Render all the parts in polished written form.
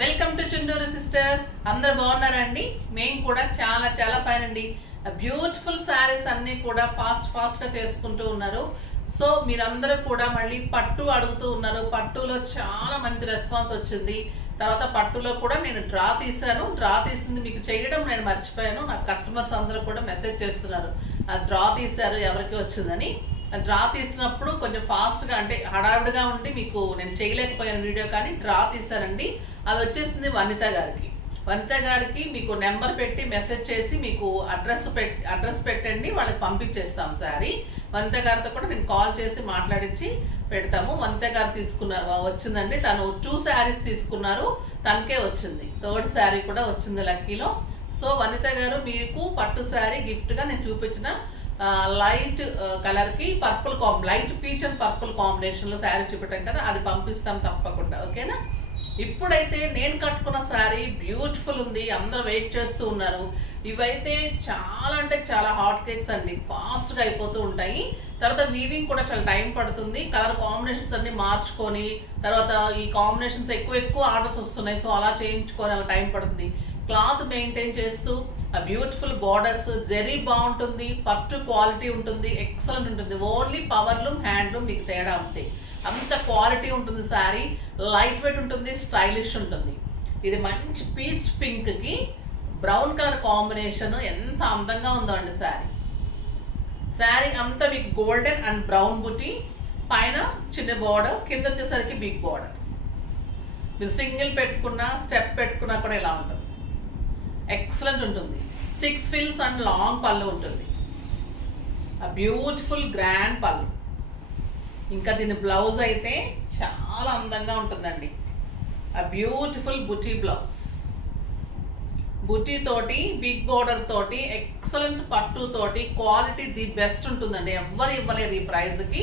Welcome to Chunduru sisters. అందరు బాగున్నారండి? మేము కూడా చాలా చాలా ఫైన్ అండి. బ్యూటిఫుల్ శారీస్ అన్ని కూడా ఫాస్ట్ గా చేసుకుంటూ ఉన్నారు. సో మీరందరూ కూడా మళ్ళీ పట్టు అడుగుతూ ఉన్నారు. పట్టులో చాలా మంచి రెస్పాన్స్ వచ్చింది. తర్వాత పట్టులో కూడా నేను డ్రా తీసాను. డ్రా తీసింది మీకు చేయడం నేను మర్చిపోయాను. నాకు కస్టమర్స్ అందరూ కూడా మెసేజ్ చేస్తున్నారు, డ్రా తీశారు ఎవరికి వచ్చిందని. డ్రా తీసినప్పుడు కొంచెం ఫాస్ట్గా అంటే హడావిడిగా ఉండి మీకు నేను చేయలేకపోయాను వీడియో, కానీ డ్రా తీశానండి. అది వచ్చేసింది వనిత గారికి మీకు నెంబర్ పెట్టి మెసేజ్ చేసి మీకు అడ్రస్ పెట్టండి, వాళ్ళకి పంపించేస్తాం శారీ. వనిత గారితో కూడా నేను కాల్ చేసి మాట్లాడించి పెడతాము. వనిత గారు తీసుకున్నారు, వచ్చిందండి. తను 2 శారీస్ తీసుకున్నారు, తనకే వచ్చింది. 3rd శారీ కూడా వచ్చింది లక్కీలో. సో వనిత గారు మీకు పట్టు శారీ గిఫ్ట్గా నేను చూపించిన లైట్ కలర్ కి purple light peach and purple combination లో శారీ చూపెట్టాం కదా, అది పంపిస్తాం తప్పకుండా. ఓకేనా? ఇప్పుడైతే నేను కట్టుకున్న శారీ బ్యూటిఫుల్ ఉంది, అందరూ వెయిట్ చేస్తూ ఉన్నారు. ఇవైతే చాలా అంటే చాలా హాట్ కేక్స్ అండి, ఫాస్ట్ గా అయిపోతూ ఉంటాయి. తర్వాత వీవింగ్ కూడా చాలా టైం పడుతుంది. కలర్ కాంబినేషన్స్ అన్ని మార్చుకొని తర్వాత ఈ కాంబినేషన్స్ ఎక్కువ ఆర్డర్స్ వస్తున్నాయి. సో అలా చేయించుకొని అలా టైం పడుతుంది. క్లాత్ మెయింటైన్ చేస్తూ ఆ బ్యూటిఫుల్ బార్డర్స్, జెరీ బాగుంటుంది, పట్టు క్వాలిటీ ఉంటుంది, ఎక్సలెంట్ ఉంటుంది. ఓన్లీ పవర్లూమ్ హ్యాండ్లూమ్ మీకు తేడా ఉంది, అంత క్వాలిటీ ఉంటుంది. శారీ లైట్ వెయిట్ ఉంటుంది, స్టైలిష్ ఉంటుంది. ఇది మంచి పీచ్ పింక్ కి బ్రౌన్ కలర్ కాంబినేషన్ ఎంత అందంగా ఉందో అండి. శారీ అంతా మీకు గోల్డెన్ అండ్ బ్రౌన్ బుటీ, పైన చిన్న బార్డర్, కింద వచ్చేసరికి బిగ్ బార్డర్. మీరు సింగిల్ పెట్టుకున్నా స్టెప్ పెట్టుకున్నా కూడా ఇలా ఉంటుంది, ఎక్సలెంట్ ఉంటుంది. 6 ఫిల్స్ అండ్ లాంగ్ పళ్ళు ఉంటుంది, ఆ బ్యూటిఫుల్ గ్రాండ్ పళ్ళు. ఇంకా దీని బ్లౌజ్ అయితే చాలా అందంగా ఉంటుందండి. ఆ బ్యూటిఫుల్ బుటీ బ్లౌజ్, బుటీ తోటి బిగ్ బోర్డర్ తోటి ఎక్సలెంట్ పట్టు తోటి క్వాలిటీ ది బెస్ట్ ఉంటుందండి. ఎవ్వరు ఇవ్వలేరు ఈ ప్రైస్ కి.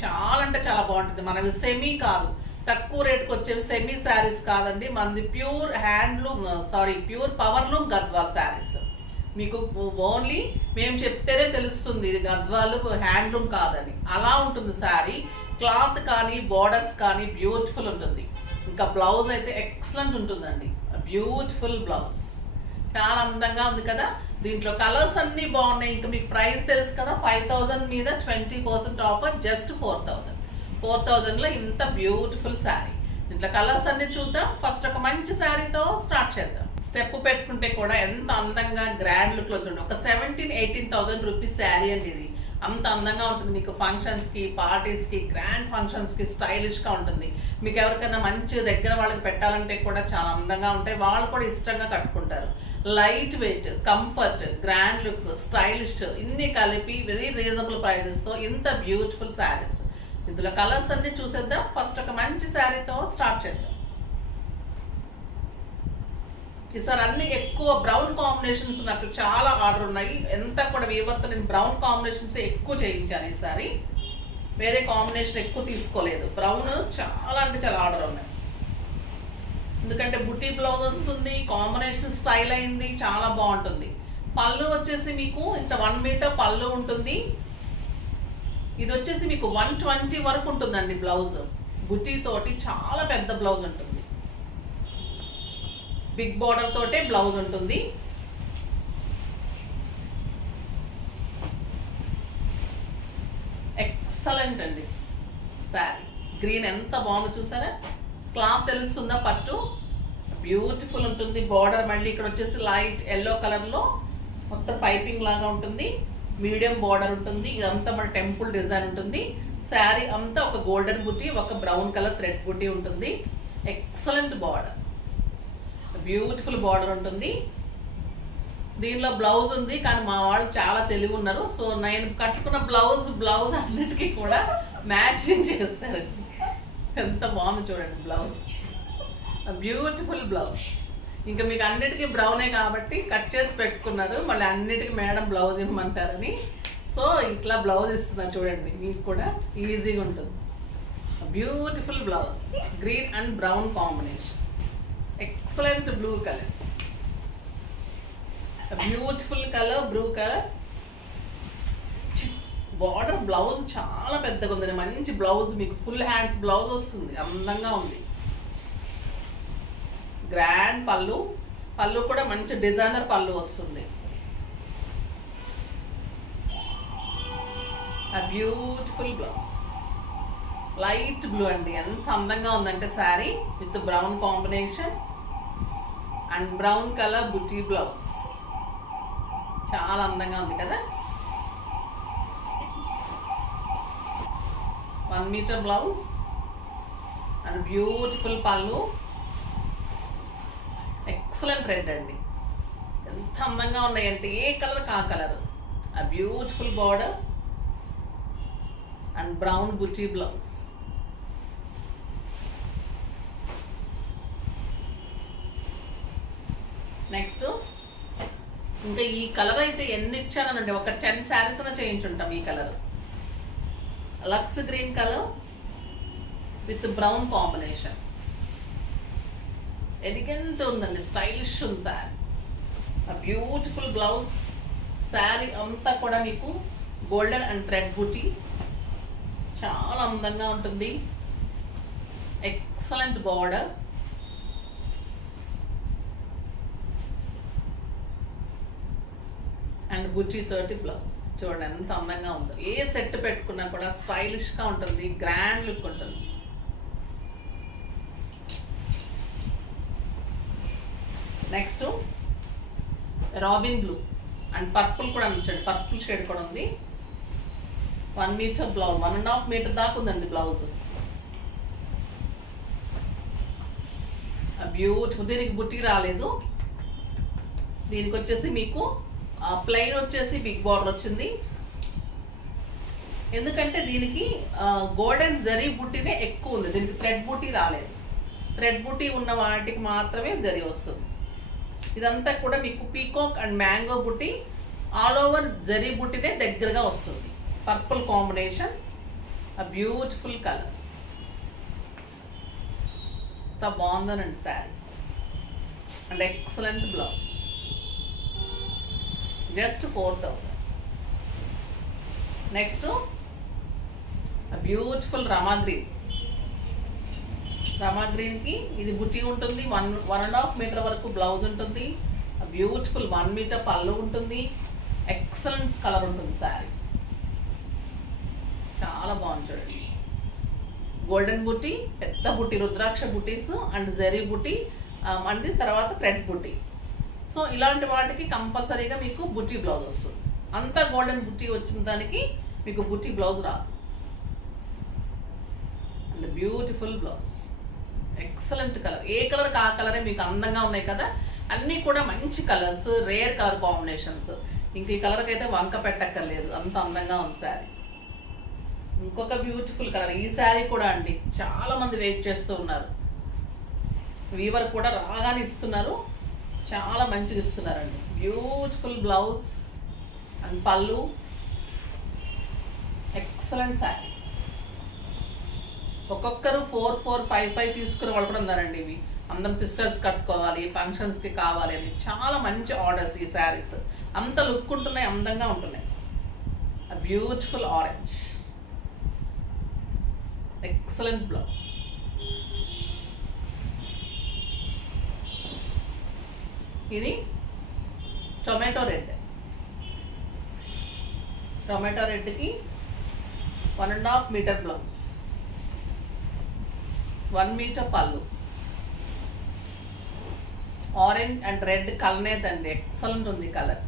చాలా అంటే చాలా బాగుంటుంది. మనవి సెమీ కాదు, తక్కువ రేట్కి వచ్చేవి సెమీ శారీస్ కాదండి. మనది pure handloom pure powerloom Gadwal saris. మీకు ఓన్లీ మేము చెప్తేనే తెలుస్తుంది ఇది గద్వాలు హ్యాండ్లూమ్ కాదని. అలా ఉంటుంది శారీ. క్లాత్ కానీ బోర్డర్స్ కానీ బ్యూటిఫుల్ ఉంటుంది. ఇంకా బ్లౌజ్ అయితే ఎక్సలెంట్ ఉంటుందండి, బ్యూటిఫుల్ బ్లౌజ్. చాలా అందంగా ఉంది కదా. దీంట్లో కలర్స్ అన్ని బాగున్నాయి. ఇంకా మీకు ప్రైస్ తెలుసు కదా, 5000 మీద 20% ఆఫర్, జస్ట్ 4000 లో ఇంత బ్యూటిఫుల్ శారీ. దీంట్లో కలర్స్ అన్ని చూద్దాం. ఫస్ట్ ఒక మంచి శారీతో స్టార్ట్ చేద్దాం. స్టెప్ పెట్టుకుంటే కూడా ఎంత అందంగా గ్రాండ్ లుక్ లో ఉంటుంది. ఒక 17,000-18,000 రూపీస్ శారీ అండి ఇది. అంత అందంగా ఉంటుంది. మీకు ఫంక్షన్స్ కి, పార్టీస్ కి, గ్రాండ్ ఫంక్షన్స్ కి స్టైలిష్ గా ఉంటుంది. మీకు ఎవరికైనా మంచి దగ్గర వాళ్ళకి పెట్టాలంటే కూడా చాలా అందంగా ఉంటాయి, వాళ్ళు కూడా ఇష్టంగా కట్టుకుంటారు. Light weight, comfort, grand look, stylish ఇన్ని కలిపి వెరీ రీజనబుల్ ప్రైజెస్ తో ఇంత బ్యూటిఫుల్ శారీస్. ఇందులో కలర్స్ అన్ని చూసేద్దాం. ఫస్ట్ ఒక మంచి శారీతో స్టార్ట్ చేద్దాం. ఈసారి అన్ని ఎక్కువ బ్రౌన్ కాంబినేషన్స్ నాకు చాలా ఆర్డర్ ఉన్నాయి. ఎంత కూడా వీవర్తో నేను బ్రౌన్ కాంబినేషన్స్ ఎక్కువ చేయించాను ఈసారి. వేరే కాంబినేషన్ ఎక్కువ తీసుకోలేదు. బ్రౌన్ చాలా అంటే చాలా ఆర్డర్ ఉన్నాయి. ఎందుకంటే బుటీ బ్లౌజ్ వస్తుంది, కాంబినేషన్ స్టైల్ అయింది, చాలా బాగుంటుంది. పళ్ళు వచ్చేసి మీకు ఇంత 1 మీటర్ పళ్ళు ఉంటుంది. ఇది వచ్చేసి మీకు 120 వరకు ఉంటుందండి బ్లౌజ్. బుటీ తోటి చాలా పెద్ద బ్లౌజ్ ఉంటుంది, బిగ్ బార్డర్ తోటే బ్లౌజ్ ఉంటుంది. ఎక్సలెంట్ అండి శారీ. గ్రీన్ ఎంత బాగుందో చూసారా? క్లాత్ తెలుస్తుందా? పట్టు బ్యూటిఫుల్ ఉంటుంది. బార్డర్ మళ్ళీ ఇక్కడ వచ్చేసి లైట్ ఎల్లో కలర్ లో మొత్తం పైపింగ్ లాగా ఉంటుంది. మీడియం బార్డర్ ఉంటుంది. ఇదంతా మన టెంపుల్ డిజైన్ ఉంటుంది. శారీ అంతా ఒక గోల్డెన్ బుటీ, ఒక బ్రౌన్ కలర్ థ్రెడ్ బుటీ ఉంటుంది. ఎక్సలెంట్ బార్డర్, బ్యూటిఫుల్ బార్డర్ ఉంటుంది. దీనిలో బ్లౌజ్ ఉంది, కానీ మా వాళ్ళు చాలా తెలివి ఉన్నారు. సో నేను కట్టుకున్న బ్లౌజ్ అన్నిటికీ కూడా మ్యాచింగ్ చేస్తారు. ఎంత బాగుంది చూడండి బ్లౌజ్, బ్యూటిఫుల్ బ్లౌజ్. ఇంకా మీకు అన్నిటికీ బ్రౌనే కాబట్టి కట్ చేసి పెట్టుకున్నారు. మళ్ళీ అన్నిటికీ మేడం బ్లౌజ్ ఇవ్వమంటారని సో ఇట్లా బ్లౌజ్ ఇస్తున్నారు చూడండి. మీకు కూడా ఈజీగా ఉంటుంది. Beautiful blouse, green and brown combination, excellent blue colour, beautiful colour blue colour. Border blouse చాలా పెద్దగా ఉంది, మంచి బ్లౌజ్. మీకు ఫుల్ హ్యాండ్స్ బ్లౌజ్ వస్తుంది, అందంగా ఉంది. గ్రాండ్ పళ్ళు. పళ్ళు కూడా మంచి డిజైనర్ పళ్ళు వస్తుంది. ఆ బ్యూటిఫుల్ బ్లౌజ్ లైట్ బ్లూ అండి. ఎంత అందంగా ఉందంటే sari with brown combination and brown colour buti blouse. చాలా అందంగా ఉంది కదా. 1 మీటర్ బ్లౌజ్ అండ్ బ్యూటిఫుల్ పళ్ళు. ఎక్సలెంట్ రెడ్ అండి. ఎంత అందంగా ఉన్నాయంటే ఏ కలర్ కా కలర్. ఆ beautiful border and brown buti blouse. Next ఇంకా ఈ కలర్ అయితే ఎన్ని ఇచ్చానంటే ఒక 10 శారీస్ చేయించుంటాం. ఈ colour lux green colour with brown combination. Elegant ఉందండి, స్టైలిష్ ఉంది శారీ. ఆ బ్యూటిఫుల్ బ్లౌజ్. శారీ అంతా కూడా మీకు గోల్డెన్ అండ్ థ్రెడ్ బూటీ. చాలా అందంగా ఉంటుంది. ఎక్సలెంట్ బార్డర్ అండ్ బుటీ తోటి బ్లౌజ్. చూడండి ఎంత అందంగా ఉందో. ఏ సెట్ పెట్టుకున్నా కూడా స్టైలిష్గా ఉంటుంది, గ్రాండ్ లుక్ ఉంటుంది. Next robin blue and purple కూడా అనిపించండి. పర్పుల్ షేడ్ కూడా ఉంది. 1 మీటర్ బ్లౌజ్, 1.5 మీటర్ దాకా ఉందండి బ్లౌజ్. బ్యూటిఫుల్. దీనికి బుట్టి రాలేదు. దీనికి వచ్చేసి మీకు ప్లెయిన్ వచ్చేసి బిగ్ బార్డర్ వచ్చింది. ఎందుకంటే దీనికి గోల్డెన్ జరీ బుట్టీనే ఎక్కువ ఉంది. దీనికి థ్రెడ్ బుట్టి రాలేదు. థ్రెడ్ బుట్టి ఉన్న వాటికి మాత్రమే జరీ వస్తుంది. ఇదంతా కూడా మీకు పీకాక్ అండ్ మ్యాంగో బుట్టి ఆల్ ఓవర్ జరీ బుట్టినే దగ్గరగా వస్తుంది. Purple combination. ఆ బ్యూటిఫుల్ కలర్. ఎంత బాగుందనండి saree and excellent blouse. Just 4,000. Next beautiful Rama green. Rama గ్రీన్కి ఇది బుట్టి ఉంటుంది. 1.5 మీటర్ వరకు బ్లౌజ్ ఉంటుంది. బ్యూటిఫుల్ 1 మీటర్ పళ్ళు ఉంటుంది. ఎక్సలెంట్ కలర్ ఉంటుంది శారీ. చాలా బాగుంది చూడండి. గోల్డెన్ బుట్టి, పెద్ద బుట్టి, రుద్రాక్ష బుట్టీస్ అండ్ జరీ బుట్టి అండ్ తర్వాత థ్రెడ్ బుట్టి. సో ఇలాంటి వాటికి కంపల్సరీగా మీకు బుట్టి బ్లౌజ్ వస్తుంది. అంతా గోల్డెన్ బుట్టి వచ్చిన దానికి మీకు బుట్టి బ్లౌజ్ రాదు. And beautiful blouse. Excellent colour. A colour ఆ కలరే మీకు అందంగా ఉన్నాయి కదా. అన్నీ కూడా మంచి కలర్స్, రేర్ కలర్ కాంబినేషన్స్. ఇంక ఈ కలర్కి అయితే వంక పెట్టక్కర్లేదు, అంత అందంగా ఉంది శారీ. ఇంకొక బ్యూటిఫుల్ కలర్. ఈ శారీ కూడా అండి చాలా మంది వెయిట్ చేస్తూ ఉన్నారు. వీవర్ కూడా రాగానే ఇస్తున్నారు. చాలా మంచిగా ఇస్తున్నారండి. బ్యూటిఫుల్ బ్లౌజ్ అండ్ పళ్ళు. ఎక్సలెంట్ శారీ. ఒక్కొక్కరు 4, 4, 5, 5 తీసుకునే వాళ్ళు కూడా ఉన్నారండి. ఇవి అందరం సిస్టర్స్ కట్టుకోవాలి, ఫంక్షన్స్కి కావాలి అని చాలా మంచి ఆర్డర్స్. ఈ శారీస్ అంత లుక్ ఉంటున్నాయి, అందంగా ఉంటున్నాయి. Beautiful orange. Excellent blouse. ఇది టొమాటో రెడ్. టొమాటో రెడ్కి 1.5 మీటర్ బ్లౌజ్, 1 మీటర్ పళ్ళు. ఆరెంజ్ అండ్ రెడ్ కలనేదండి. ఎక్సలెంట్ ఉంది కలర్.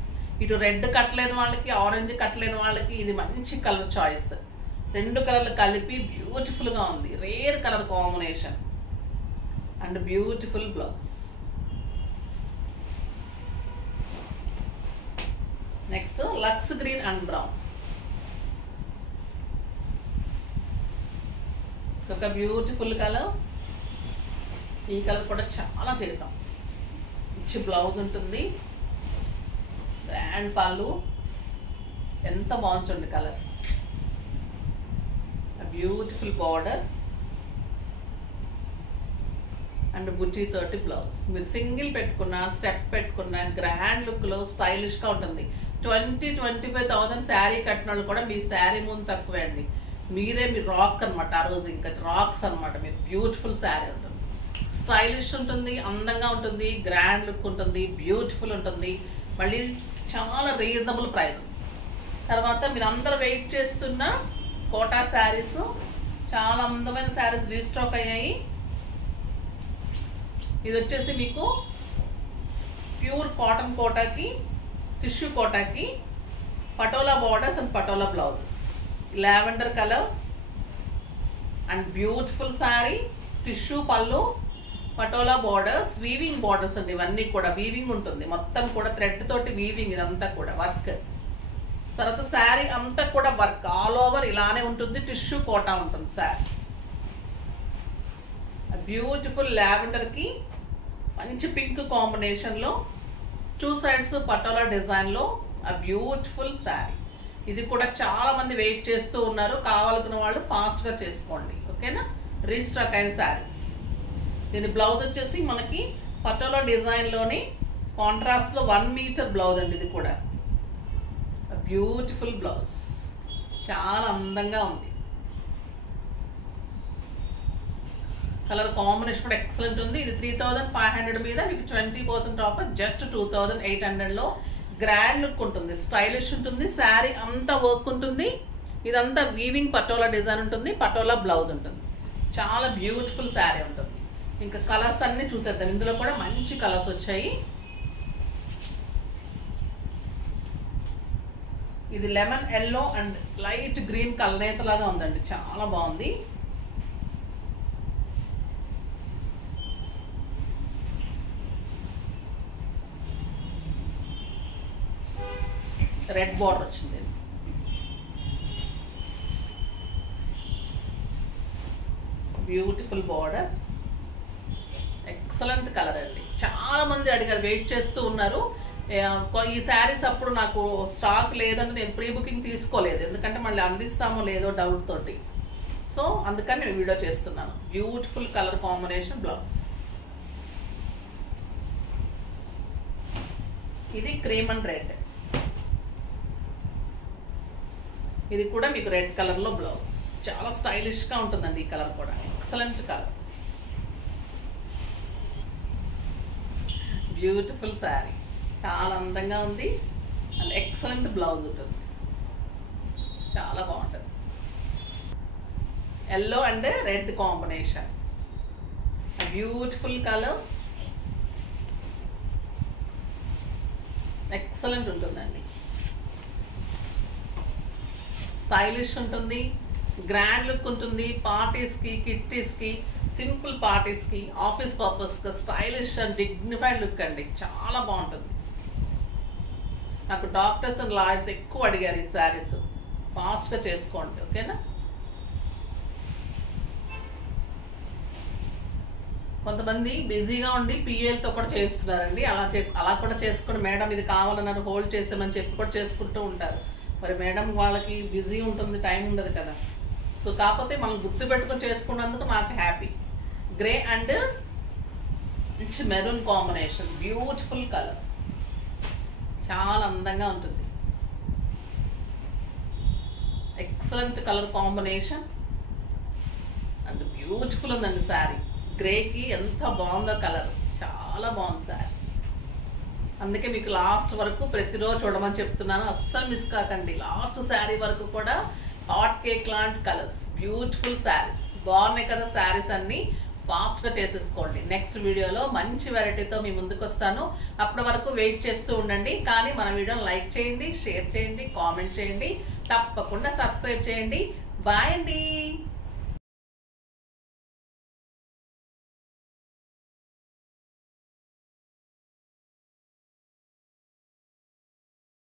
ఇటు రెడ్ కట్టలేని వాళ్ళకి, ఆరెంజ్ కట్టలేని వాళ్ళకి ఇది మంచి కలర్ చాయిస్. 2 కలర్లు కలిపి బ్యూటిఫుల్గా ఉంది. Rare colour combination and beautiful blouse. Next lux green and brown. ఒక బ్యూటిఫుల్ కలర్. ఈ కలర్ కూడా చాలా చేసాం. మంచి బ్లౌజ్ ఉంటుంది. గ్రాండ్ పళ్ళు. ఎంత బాగుంటుంది కలర్. బ్యూటిఫుల్ బార్డర్ అండ్ బుట్టి తోటి బ్లౌజ్. మీరు సింగిల్ పెట్టుకున్నా, స్టెప్ పెట్టుకున్నా గ్రాండ్ లుక్లో స్టైలిష్గా ఉంటుంది. 20-25,000 శారీ కట్టిన వాళ్ళు కూడా మీ శారీ ముందు తక్కువే అండి. మీరు రాక్ అనమాట. ఆ రోజు ఇంకా రాక్స్ అనమాట. మీరు బ్యూటిఫుల్ శారీ ఉంటుంది. స్టైలిష్ ఉంటుంది, అందంగా ఉంటుంది, గ్రాండ్ లుక్ ఉంటుంది, బ్యూటిఫుల్ ఉంటుంది, మళ్ళీ చాలా రీజనబుల్ ప్రైస్. తర్వాత మీరు అందరూ వెయిట్ చేస్తున్న కోటా శారీస్, చాలా అందమైన శారీస్ రీస్టాక్ అయ్యాయి. ఇది వచ్చేసి మీకు ప్యూర్ కాటన్ కోటాకి, టిష్యూ కోటాకి, patola borders and patola blouses, lavender colour and beautiful saree, tissue పళ్ళు, పటోలా బార్డర్స్, వీవింగ్ బార్డర్స్ అండి. ఇవన్నీ కూడా వీవింగ్ ఉంటుంది, మొత్తం కూడా థ్రెడ్ తోటి వీవింగ్, ఇదంతా కూడా వర్క్. తర్వాత శారీ అంతా కూడా వర్క్ ఆల్ ఓవర్ ఇలానే ఉంటుంది, టిష్యూ కోటా ఉంటుంది శారీ. బ్యూటిఫుల్ లావెండర్కి మంచి పింక్ కాంబినేషన్లో 2 సైడ్స్ పటోలా డిజైన్లో ఆ బ్యూటిఫుల్ శారీ. ఇది కూడా చాలా మంది వెయిట్ చేస్తూ ఉన్నారు, కావాలనుకున్న వాళ్ళు ఫాస్ట్గా చేసుకోండి, ఓకేనా. రీస్టాక్ అయిన శారీస్. దీని బ్లౌజ్ వచ్చేసి మనకి పటోలా డిజైన్లోని కాంట్రాస్ట్లో 1 మీటర్ బ్లౌజ్ అండి. ఇది కూడా బ్యూటిఫుల్ బ్లౌజ్, చాలా అందంగా ఉంది. కలర్ కాంబినేషన్ కూడా ఎక్సలెంట్ ఉంది. ఇది 3500 మీద మీకు 20% ఆఫర్, జస్ట్ 2800లో. గ్రాండ్ లుక్ ఉంటుంది, స్టైలిష్ ఉంటుంది, శారీ అంతా వర్క్ ఉంటుంది. ఇదంతా వీవింగ్ పటోలా డిజైన్ ఉంటుంది, పటోలా బ్లౌజ్ ఉంటుంది, చాలా బ్యూటిఫుల్ శారీ ఉంటుంది. ఇంకా కలర్స్ అన్నీ చూసేద్దాం. ఇందులో కూడా మంచి కలర్స్ వచ్చాయి. ఇది lemon yellow and light green కలనేతలాగా ఉందండి, చాలా బాగుంది. రెడ్ బార్డర్ వచ్చింది, బ్యూటిఫుల్ బార్డర్, ఎక్సలెంట్ కలర్ అండి. చాలా మంది అడిగారు, వెయిట్ చేస్తూ ఉన్నారు. ఈ శారీస్ అప్పుడు నాకు స్టాక్ లేదంటే నేను ప్రీ బుకింగ్ తీసుకోలేదు, ఎందుకంటే మళ్ళీ అందిస్తామో లేదో డౌట్ తోటి. సో అందుకని నేను వీడియో చేస్తున్నాను. Beautiful colour combination blouse. ఇది క్రీమ్ అండ్ రెడ్, ఇది కూడా మీకు రెడ్ కలర్లో బ్లౌజ్, చాలా స్టైలిష్గా ఉంటుందండి. ఈ కలర్ కూడా ఎక్సలెంట్ కలర్, బ్యూటిఫుల్ శారీ, చాలా అందంగా ఉంది అండ్ ఎక్సలెంట్ బ్లౌజ్ ఉంటుంది, చాలా బాగుంటుంది. Yellow and red combination, beautiful colour, excellent ఉంటుందండి. స్టైలిష్ ఉంటుంది, గ్రాండ్ లుక్ ఉంటుంది, పార్టీస్కి, కిట్టీస్కి, సింపుల్ పార్టీస్కి, ఆఫీస్ పర్పస్కి స్టైలిష్ అండ్ డిగ్నిఫైడ్ లుక్ అండి, చాలా బాగుంటుంది. నాకు డాక్టర్స్ అండ్ లాయర్స్ ఎక్కువ అడిగారు ఈ శారీస్, ఫాస్ట్గా చేసుకోండి, ఓకేనా. కొంతమంది బిజీగా ఉండి పిఏలతో కూడా చేస్తున్నారండి, అలా కూడా చేసుకుని మేడం ఇది కావాలన్నారు హోల్డ్ చేసామని చెప్పి కూడా చేసుకుంటూ ఉంటారు. మరి మేడం వాళ్ళకి బిజీ ఉంటుంది, టైం ఉండదు కదా. సో కాకపోతే మనం గుర్తు పెట్టుకొని చేసుకున్నందుకు నాకు happy. Grey and rich maroon combination, beautiful colour, చాలా అందంగా ఉంటుంది, excellent colour combination and beautiful ఉందండి శారీ. గ్రేకి ఎంత బాగుందో కలర్, చాలా బాగుంది శారీ. అందుకే మీకు లాస్ట్ వరకు ప్రతిరోజు చూడమని చెప్తున్నాను, అస్సలు మిస్ కాకండి. లాస్ట్ శారీ వరకు కూడా హాట్ కేక్ లాంటి కలర్స్, బ్యూటిఫుల్ శారీస్, బాగున్నాయి కదా శారీస్ అన్నీ. ఫాస్ట్గా చేసేసుకోండి. నెక్స్ట్ వీడియోలో మంచి వెరైటీతో మీ ముందుకు వస్తాను. అప్పటి వరకు వెయిట్ చేస్తూ ఉండండి. కానీ మన వీడియోని లైక్ చేయండి, షేర్ చేయండి, కామెంట్ చేయండి, తప్పకుండా సబ్స్క్రైబ్ చేయండి. బాయ్ అండి.